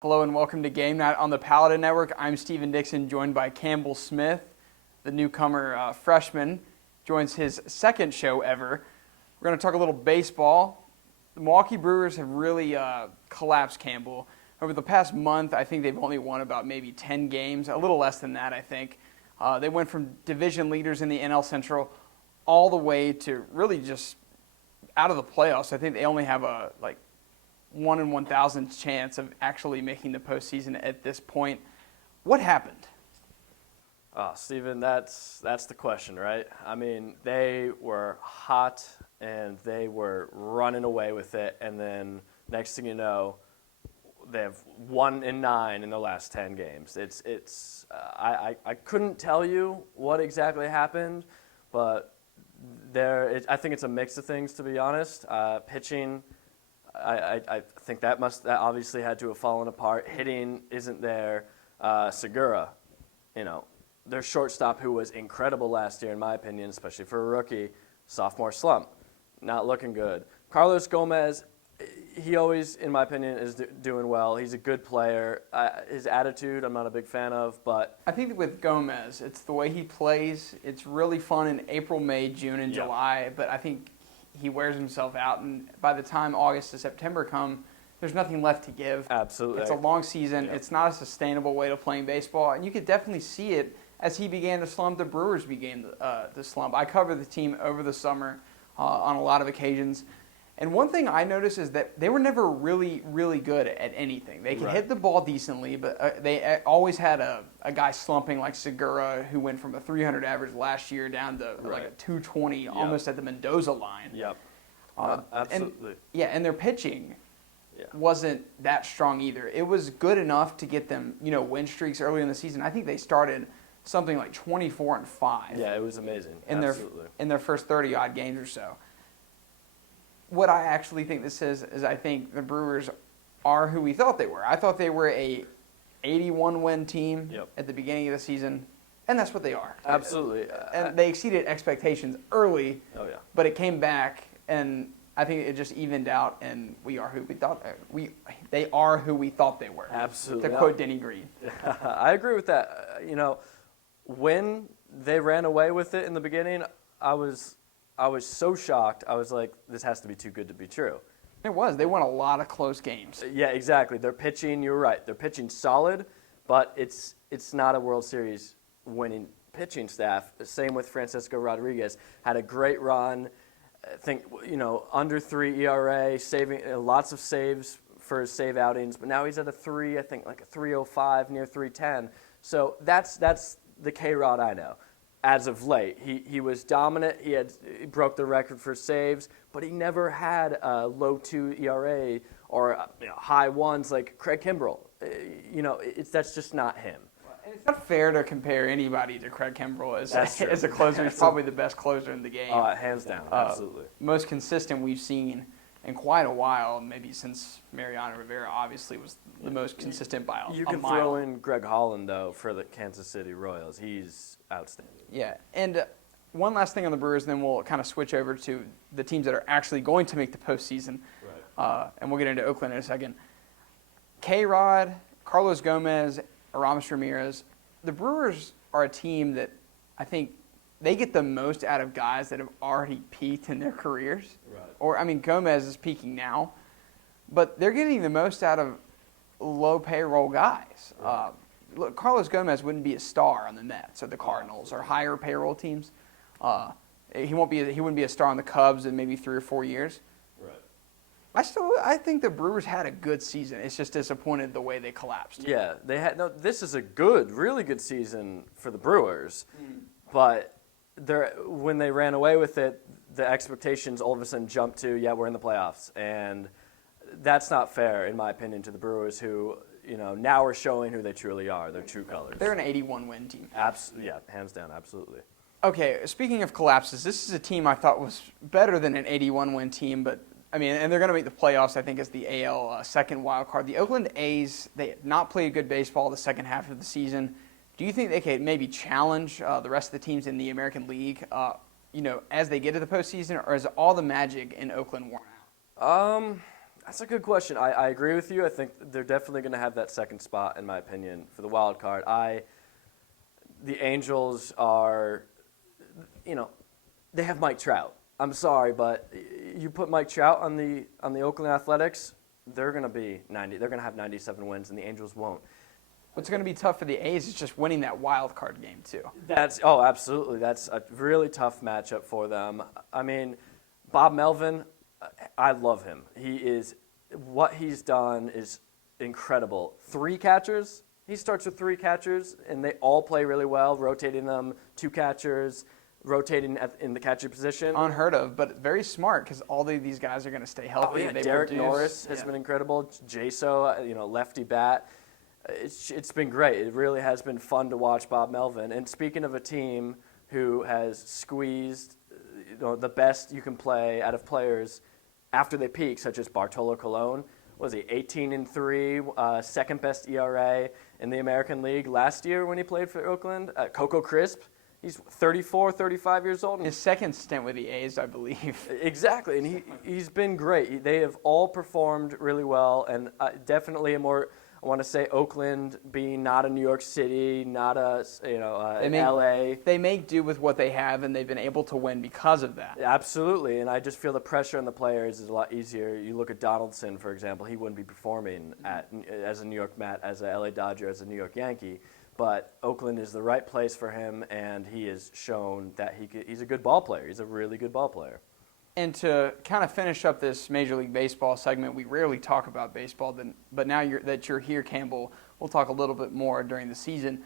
Hello and welcome to Gamenight on the Paladin Network. I'm Stephen Dixon, joined by Campbell Smith, the newcomer freshman, joins his second show ever. We're going to talk a little baseball. The Milwaukee Brewers have really collapsed, Campbell. Over the past month, I think they've only won about maybe 10 games, a little less than that, I think. They went from division leaders in the NL Central all the way to really just out of the playoffs. I think they only have a 1 in 1,000 chance of actually making the postseason at this point. What happened? Steven, that's the question, right? I mean, they were hot and they were running away with it, and then next thing you know, they have 1 in 9 in the last 10 games. I couldn't tell you what exactly happened, but I think it's a mix of things, to be honest. Pitching, I think that obviously had to have fallen apart. Hitting isn't there. Segura, their shortstop, who was incredible last year, in my opinion, especially for a rookie, sophomore slump, not looking good. Carlos Gomez, he always, in my opinion, is doing well. He's a good player. His attitude, I'm not a big fan of, but I think with Gomez, it's the way he plays. It's really fun in April, May, June, and July, but I think he wears himself out, and by the time August to September come, there's nothing left to give. Absolutely. It's a long season. Yep. It's not a sustainable way to playing baseball, and you could definitely see it as he began to slump. The Brewers began to slump. I covered the team over the summer on a lot of occasions, and one thing I noticed is that they were never really, really good at anything. They could hit the ball decently, but they always had a guy slumping like Segura, who went from a 300 average last year down to like a 220, almost at the Mendoza line. Yep. Absolutely. And their pitching wasn't that strong either. It was good enough to get them, win streaks early in the season. I think they started something like 24-5. Yeah, it was amazing. In their first 30-odd games or so. What I actually think this is I think the Brewers are who we thought they were. I thought they were a 81-win team at the beginning of the season, and that's what they are. Absolutely. And they exceeded expectations early, but it came back, and I think it just evened out, and we are who we thought they are who we thought they were. Absolutely. To quote Denny Green. I agree with that. When they ran away with it in the beginning, I was so shocked. I was like, this has to be too good to be true. It was. They won a lot of close games. Yeah, exactly. They're pitching, you're right. They're pitching solid, but it's not a World Series winning pitching staff. Same with Francisco Rodriguez. Had a great run. I think, under 3 ERA, saving lots of saves for his save outings, but now he's at a 3, I think like a 305, near 310. So that's the K-Rod I know. As of late, he was dominant. He broke the record for saves, but he never had a low 2 ERA or high 1s like Craig Kimbrell. That's just not him. And it's not fair to compare anybody to Craig Kimbrell as a closer. He's probably the best closer in the game. Hands down, absolutely. Most consistent we've seen in quite a while, maybe since Mariano Rivera obviously was the most consistent by a mile. You can throw in Greg Holland, though, for the Kansas City Royals. He's outstanding. Yeah, and one last thing on the Brewers, then we'll kind of switch over to the teams that are actually going to make the postseason. Right. And we'll get into Oakland in a second. K-Rod, Carlos Gomez, Aramis Ramirez. The Brewers are a team that I think they get the most out of guys that have already peaked in their careers. Right. Gomez is peaking now, but they're getting the most out of low payroll guys. Right. Look, Carlos Gomez wouldn't be a star on the Mets or the Cardinals or higher payroll teams. He wouldn't be a star on the Cubs in maybe 3 or 4 years. Right. I think the Brewers had a good season. It's just disappointed the way they collapsed. Yeah, this is a really good season for the Brewers, but when they ran away with it, the expectations all of a sudden jumped to, we're in the playoffs, and that's not fair, in my opinion, to the Brewers, who now are showing who they truly are, their true colors. They're an 81-win team. Hands down, absolutely. Okay, speaking of collapses, this is a team I thought was better than an 81-win team, but and they're going to make the playoffs, I think, as the AL second wild card. The Oakland A's, they have not played good baseball the second half of the season. Do you think they could maybe challenge the rest of the teams in the American League, as they get to the postseason, or is all the magic in Oakland worn out? That's a good question. I agree with you. I think they're definitely going to have that second spot, in my opinion, for the wild card. The Angels are, they have Mike Trout. I'm sorry, but you put Mike Trout on the Oakland Athletics, they're going to be 90. They're going to have 97 wins, and the Angels won't. What's going to be tough for the A's is just winning that wild card game too. Absolutely. That's a really tough matchup for them. I mean, Bob Melvin, I love him. What he's done is incredible. 3 catchers. He starts with 3 catchers, and they all play really well, rotating them, 2 catchers, rotating in the catcher position. Unheard of, but very smart because all these guys are going to stay healthy. Oh, yeah. And they Derek produce. Norris has been incredible. Jaso, lefty bat. It's been great. It really has been fun to watch Bob Melvin. And speaking of a team who has squeezed the best you can play out of players after they peak, such as Bartolo Colon, was he 18-3, second best ERA in the American League last year when he played for Oakland. Coco Crisp, he's 34, 35 years old. His second stint with the A's, I believe. Exactly, and he's been great. They have all performed really well, and definitely I want to say Oakland being not a New York City, not LA. They make do with what they have, and they've been able to win because of that. Absolutely, and I just feel the pressure on the players is a lot easier. You look at Donaldson, for example, he wouldn't be performing as a New York Met, as a LA Dodger, as a New York Yankee, but Oakland is the right place for him, and he has shown that he's a good ball player. He's a really good ball player. And to kind of finish up this Major League Baseball segment, we rarely talk about baseball, but now that you're here, Campbell, we'll talk a little bit more during the season.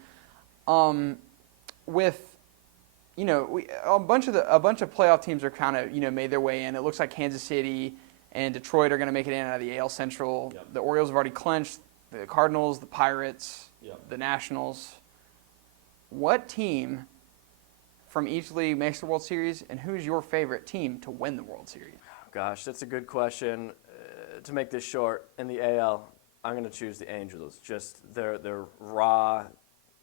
With a bunch of playoff teams are kind of made their way in. It looks like Kansas City and Detroit are going to make it in out of the AL Central. Yep. The Orioles have already clinched. The Cardinals, the Pirates, Yep. the Nationals. What team from each league makes the World Series, and who's your favorite team to win the World Series? Gosh, that's a good question. To make this short, in the AL, I'm going to choose the Angels. Just they're raw,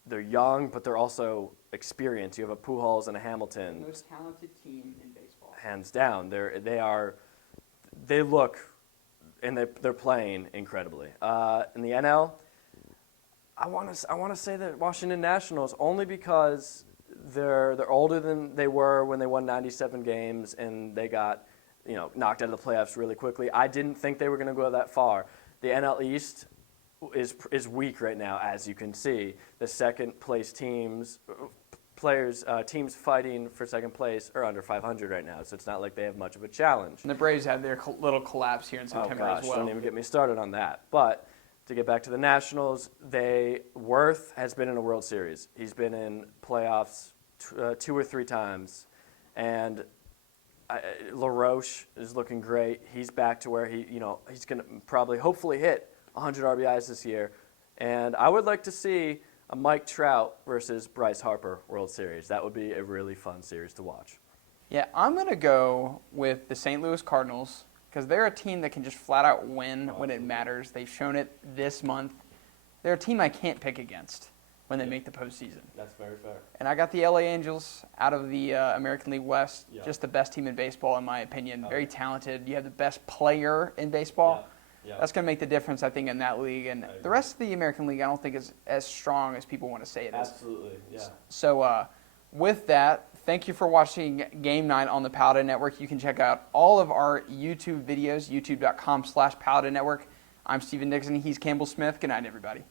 they're young, but they're also experienced. You have a Pujols and a Hamilton. The most talented team in baseball. Hands down, they look, and they're playing incredibly. In the NL, I want to say the Washington Nationals only because they're older than they were when they won 97 games and they got knocked out of the playoffs really quickly. I didn't think they were going to go that far. The NL East is weak right now, as you can see. The second place teams fighting for second place are under 500 right now, so it's not like they have much of a challenge. And the Braves had their little collapse here in September as well. Don't even get me started on that. But to get back to the Nationals, Worth has been in a World Series. He's been in playoffs 2 or 3 times, and LaRoche is looking great. He's back to where he's going to hopefully hit 100 RBIs this year. And I would like to see a Mike Trout versus Bryce Harper World Series. That would be a really fun series to watch. Yeah, I'm going to go with the St. Louis Cardinals because they're a team that can just flat out win when it matters. They've shown it this month. They're a team I can't pick against when they make the postseason. That's very fair. And I got the LA Angels out of the American League West, Yeah. just the best team in baseball in my opinion. Very talented. You have the best player in baseball. Yeah. That's going to make the difference, I think, in that league. And the rest of the American League, I don't think is as strong as people want to say it is. Absolutely, yeah. So with that, thank you for watching Game Night on the Paladin Network. You can check out all of our YouTube videos, youtube.com/Paladin Network. I'm Stephen Dixon. He's Campbell Smith. Good night, everybody.